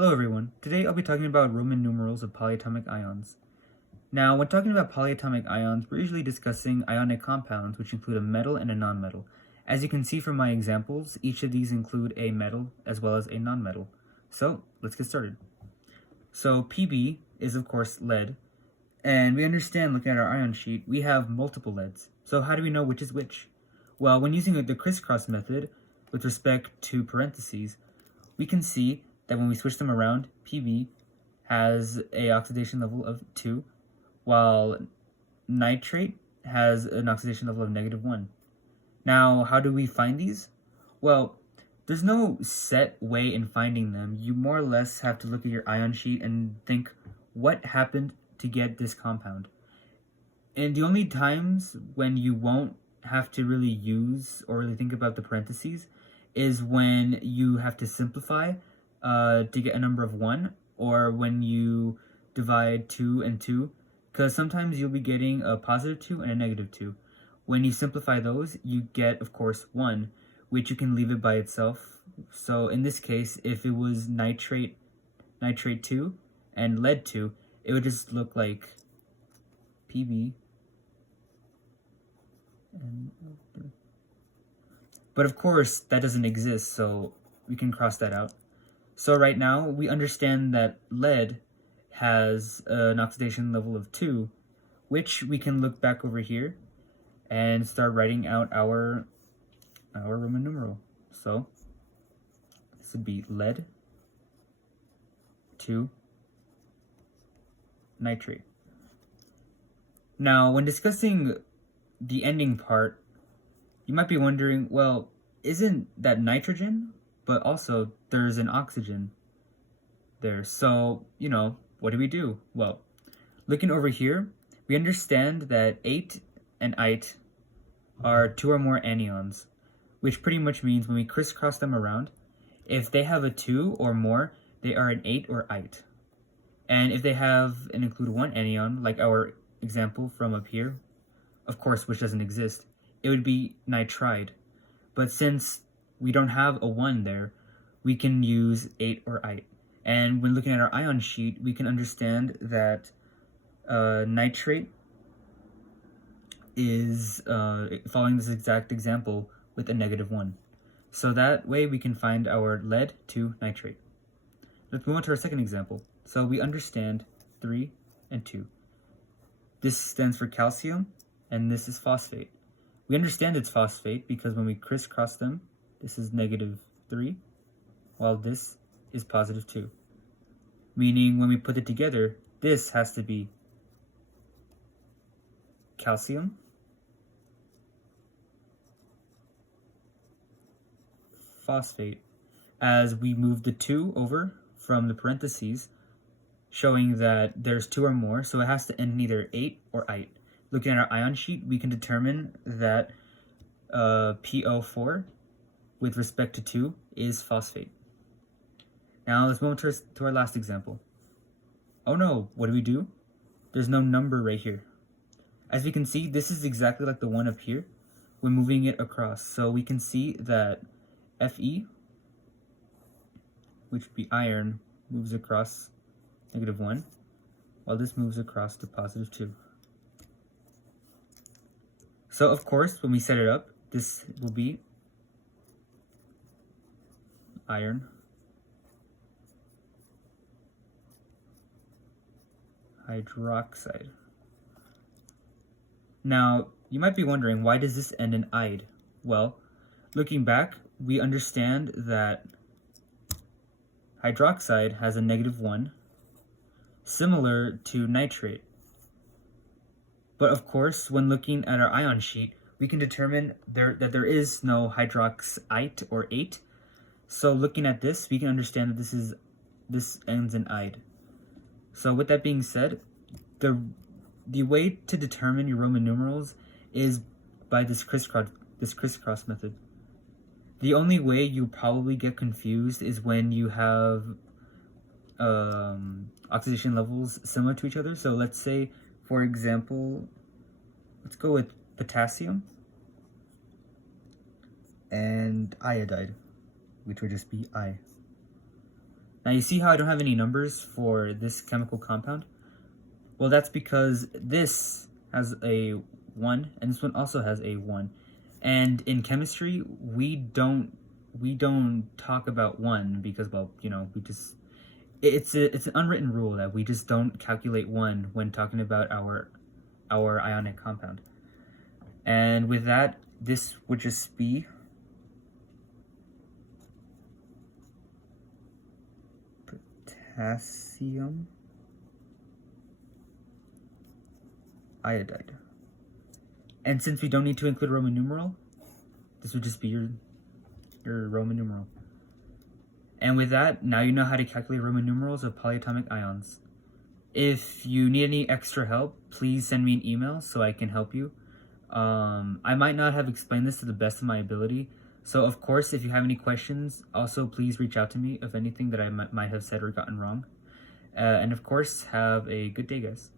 Hello everyone, today I'll be talking about Roman numerals of polyatomic ions. Now, when talking about polyatomic ions, we're usually discussing ionic compounds which include a metal and a nonmetal. As you can see from my examples, each of these include a metal as well as a nonmetal. So, let's get started. So, Pb is of course lead, and we understand looking at our ion sheet, we have multiple leads. So how do we know which is which? Well, when using the crisscross method with respect to parentheses, we can see that when we switch them around, Pb has a oxidation level of 2, while nitrate has an oxidation level of -1. Now, how do we find these? Well, there's no set way in finding them. You more or less have to look at your ion sheet and think, what happened to get this compound? And the only times when you won't have to really use or really think about the parentheses is when you have to simplify to get a number of 1, or when you divide 2 and 2, because sometimes you'll be getting a +2 and a -2. When you simplify those, you get, of course, 1, which you can leave it by itself. So in this case, if it was nitrate 2 and lead 2, it would just look like Pb. But of course, that doesn't exist, so we can cross that out. So right now, we understand that lead has an oxidation level of 2, which we can look back over here and start writing out our Roman numeral. So this would be lead 2 nitrate. Now, when discussing the ending part, you might be wondering, well, isn't that nitrogen? But also, there's an oxygen there. So, what do we do? Well, looking over here, we understand that 8 and 8 are 2 or more anions, which pretty much means when we crisscross them around, if they have a 2 or more, they are an 8 or 8. And if they have and include 1 anion, like our example from up here, of course, which doesn't exist, it would be nitride. But since we don't have a 1 there, we can use 8 or 8. And when looking at our ion sheet, we can understand that nitrate is following this exact example with a -1. So that way we can find our lead 2 nitrate. Let's move on to our second example. So we understand 3 and 2. This stands for calcium, and this is phosphate. We understand it's phosphate because when we crisscross them, this is -3, while this is +2. Meaning when we put it together, this has to be calcium, phosphate, as we move the 2 over from the parentheses, showing that there's 2 or more, so it has to end in either 8 or 8. Looking at our ion sheet, we can determine that PO4 with respect to 2 is phosphate. Now let's move on to our last example. Oh no, what do we do? There's no number right here. As we can see, this is exactly like the one up here when moving it across. So we can see that Fe, which would be iron, moves across -1, while this moves across to +2. So of course, when we set it up, this will be iron hydroxide. Now, you might be wondering, why does this end in "ide"? Well, looking back, we understand that hydroxide has a -1, similar to nitrate. But of course, when looking at our ion sheet, we can determine that there is no hydroxide or 8. So looking at this, we can understand that this ends in "ide". So with that being said, the way to determine your Roman numerals is by this crisscross method. The only way you probably get confused is when you have oxidation levels similar to each other. So let's say, for example, let's go with potassium and iodide, which would just be I. Now you see how I don't have any numbers for this chemical compound? Well, that's because this has a 1 and this one also has a 1. And in chemistry, we don't talk about 1 because, well, you know, it's an unwritten rule that we just don't calculate 1 when talking about our ionic compound. And with that, this would just be potassium iodide. And since we don't need to include Roman numeral, this would just be your Roman numeral. And with that, now you know how to calculate Roman numerals of polyatomic ions. If you need any extra help, please send me an email so I can help you. I might not have explained this to the best of my ability, so of course, if you have any questions, also please reach out to me of anything that I might have said or gotten wrong. And of course, have a good day, guys.